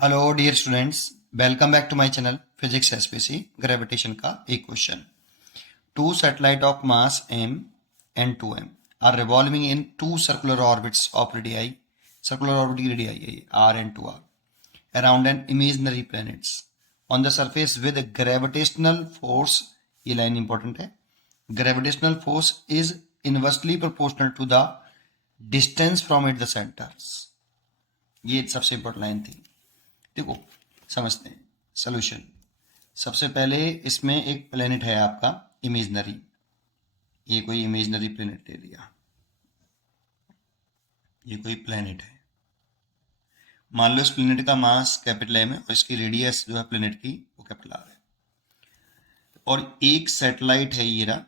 Hello dear students, welcome back to my channel physics SPC gravitation का एक question. Two satellite of mass m and 2m are revolving in two circular orbits of radii. Circular orbit की radii है ये r and 2r around an imaginary planets on the surface with gravitational force. ये line important है। Gravitational force is inversely proportional to the distance from it the centres. ये सबसे important line थी। देखो समझते हैं सोल्यूशन। सबसे पहले इसमें एक प्लेनेट है आपका इमेजनरी। ये कोई इमेजनरी प्लेनेट ले लिया, ये कोई प्लेनेट है। मान लो इस प्लेनेट का मास कैपिटल एम है और इसकी रेडियस जो है प्लेनेट की वो कैपिटल आर है। और एक सैटेलाइट है, ये रहा।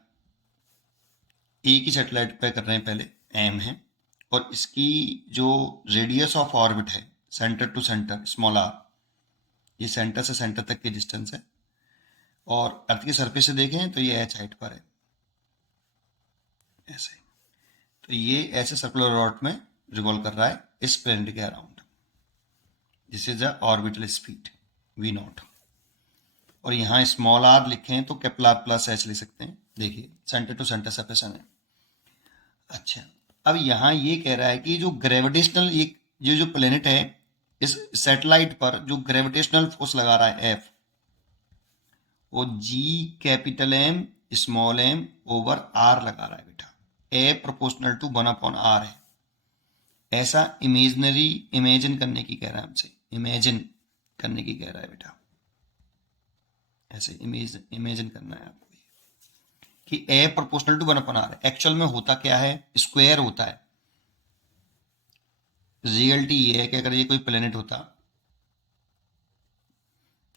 एक ही सैटेलाइट पे कर रहे हैं, पहले एम है और इसकी जो रेडियस ऑफ ऑर्बिट है centre to centre small R, ये सेंटर से सेंटर तक की डिस्टेंस है। और अर्थ की सरफेस से देखें तो ये एच हाइट पर है, ऐसे। तो ये ऐसे सर्कुलर ऑर्बिट में रिवॉल्व कर रहा है इस प्लैनेट के around. This is the orbital speed v not. और यहाँ स्मॉल आर लिखें तो कैपिटल आर प्लस एच लिख सकते हैं। देखिए सेंटर टू सेंटर सेपरेशन है। अच्छा, अब यहाँ ये कह रहा है कि जो ग्रेविटेशनल ये जो प्लेनेट है इस सैटेलाइट पर जो ग्रेविटेशनल फोर्स लगा रहा है एफ, वो G capital M small M over R लगा रहा है बेटा। ए प्रोपोर्शनल टू 1/r है। ऐसा इमेजिनरी इमेजिन करने की कह रहा है हमसे, इमेजिन करने की कह रहा है बेटा। ऐसे इमेजिन करना है आपको कि ए प्रोपोर्शनल टू 1/r है। एक्चुअल में होता क्या है, स्क्वायर होता है। रियलिटी ये है कि अगर ये कोई प्लेनेट होता,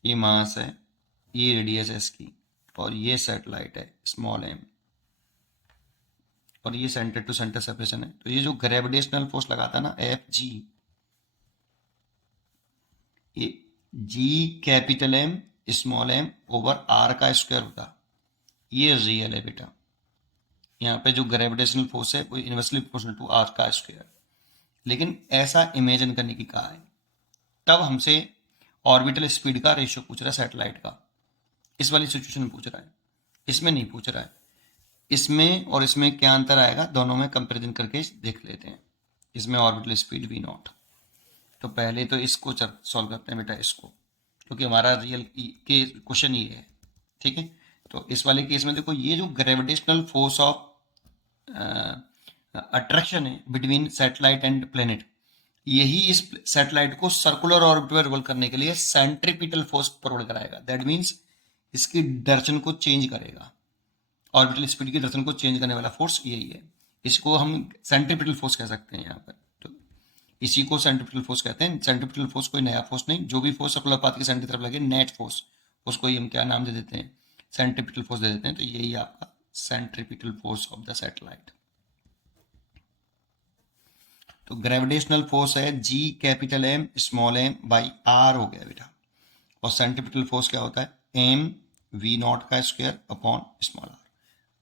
ये मास है, ये रेडियस है इसकी, और ये सैटेलाइट है स्मॉल एम, और ये सेंटर टू सेंटर सेपरेशन है, तो ये जो ग्रेविटेशनल फोर्स लगाता है ना एफ जी, ये G capital M small M over R का स्क्वायर होता। ये रियल है बेटा। यहाँ पे जो ग्रेविटेशनल फोर्स है वो इनवर्सली प्रोपोर्शनल टू आर का स्क्वायर। लेकिन ऐसा इमेजिन करने की कहा है। तब हमसे ऑर्बिटल स्पीड का रेशियो पूछ रहा है सैटेलाइट का। इस वाली सिचुएशन में पूछ रहा है, इसमें नहीं पूछ रहा है। इसमें और इसमें क्या अंतर आएगा, दोनों में कंपैरिजन करके देख लेते हैं। इसमें ऑर्बिटल स्पीड v नॉट। तो पहले तो इसको सॉल्व करते हैं बेटा, इसको, क्योंकि हमारा रियल के क्वेश्चन ये है। ठीक है, तो इस वाले केस में देखो, ये जो ग्रेविटेशनल फोर्स ऑफ अट्रैक्शन है बिटवीन सैटेलाइट एंड प्लेनेट, यही इस सैटेलाइट को सर्कुलर ऑर्बिट में रिवॉल्व करने के लिए सेंट्रीपिटल फोर्स प्रोवाइड कराएगा। दैट मीन्स इसकी डायरेक्शन को चेंज करेगा। ऑर्बिटल स्पीड की डायरेक्शन को चेंज करने वाला फोर्स यही है। इसको हम सेंट्रीपिटल फोर्स कह सकते हैं यहाँ पर। तो इसी को सेंट्रीपिटल फोर्स कहते हैं। सेंट्रीपिटल फोर्स कोई नया फोर्स नहीं, जो भी फोर्स सर्कुलर पाथ के सेंटर की तरफ लगे, नेट फोर्स, उसको ही हम क्या नाम दे देते हैं, सेंट्रीपिटल फोर्स दे देते हैं। तो यही आपका centripetal force of the satellite. तो ग्रेविटेशनल फोर्स है G capital M small M by R हो गया बेटा। और सेंट्रीपिटल फोर्स क्या होता है, एम वी नॉट का स्क्वायर अपॉन स्मॉल आर।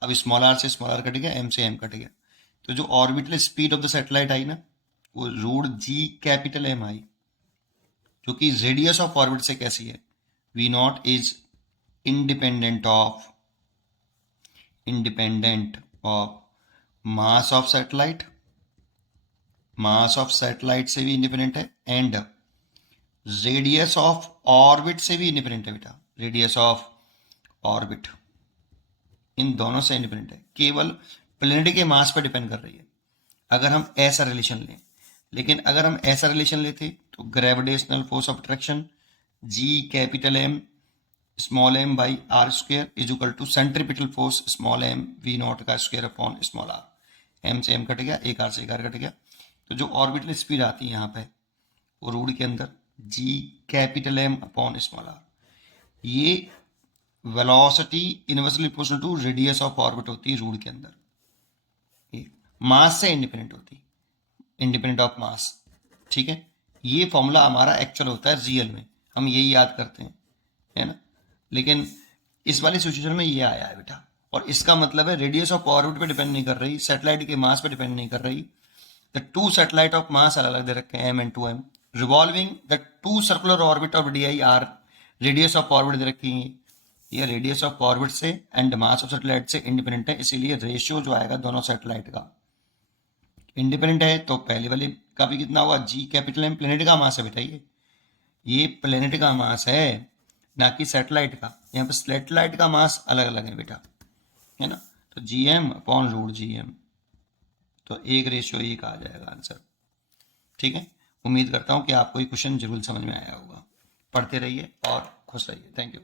अब स्मॉल आर से स्मॉल आर कट गया, एम से एम कट गया। तो जो orbital speed of the satellite आई ना, वो रूट जी कैपिटल एम आई, जो कि रेडियस ऑफ ऑर्बिट से कैसी है, V naught is independent of mass of satellite. Mass of satellite से भी इंडिपेंडेंट है एंड रेडियस ऑफ ऑर्बिट से भी इंडिपेंडेंट है बेटा। रेडियस ऑफ ऑर्बिट इन दोनों से इंडिपेंडेंट है, केवल प्लेनेट के मास पर डिपेंड कर रही है अगर हम ऐसा रिलेशन लें। लेकिन अगर हम ऐसा रिलेशन लेते तो gravitational force of attraction G capital M small M by R square is equal to centripetal force small M V not का square upon small R. M से एम कट गया, एक आर से एक आर कट गया। तो जो orbital speed आती है यहाँ पे, वो रूट के अंदर G capital M upon small R. ये velocity inversely proportional to radius of orbit होती है रूट के अंदर। मास से इंडिपेंडेंट होती, इंडिपेंडेंट ऑफ मास। ठीक है, ये फॉर्मूला हमारा एक्चुअल होता है रियल में, हम यही याद करते हैं, है ना। लेकिन इस वाली सिचुएशन में ये आया है बेटा। और इसका मतलब है रेडियस ऑफ ऑर्बिट पे डिपेंड नहीं कर रही, सैटेलाइट के मास पे डिपेंड नहीं कर रही। The two satellite of mass अलग अलग दे रखे हैं, m and 2m। Revolving the two circular orbit of D I R, radius of orbit दे रखी है, ये रेडियस ऑफ ऑर्बिट से एंड मास ऑफ सैटेलाइट से इंडिपेंडेंट है, इसीलिए रेशियो जो आएगा दोनों सैटेलाइट का इंडिपेंडेंट है। तो पहले वाले का भी कितना हुआ, जी कैपिटल एम प्लेनेट का मास है बेटा, ये प्लेनेट का मास है ना कि सैटेलाइट का। यहाँ पे सैटेलाइट का मास अलग अलग है बेटा, है ना। तो G M upon root G M, तो 1:1 आ जाएगा आंसर। ठीक है, उम्मीद करता हूँ कि आपको ये क्वेश्चन जरूर समझ में आया होगा। पढ़ते रहिए और खुश रहिए। Thank you.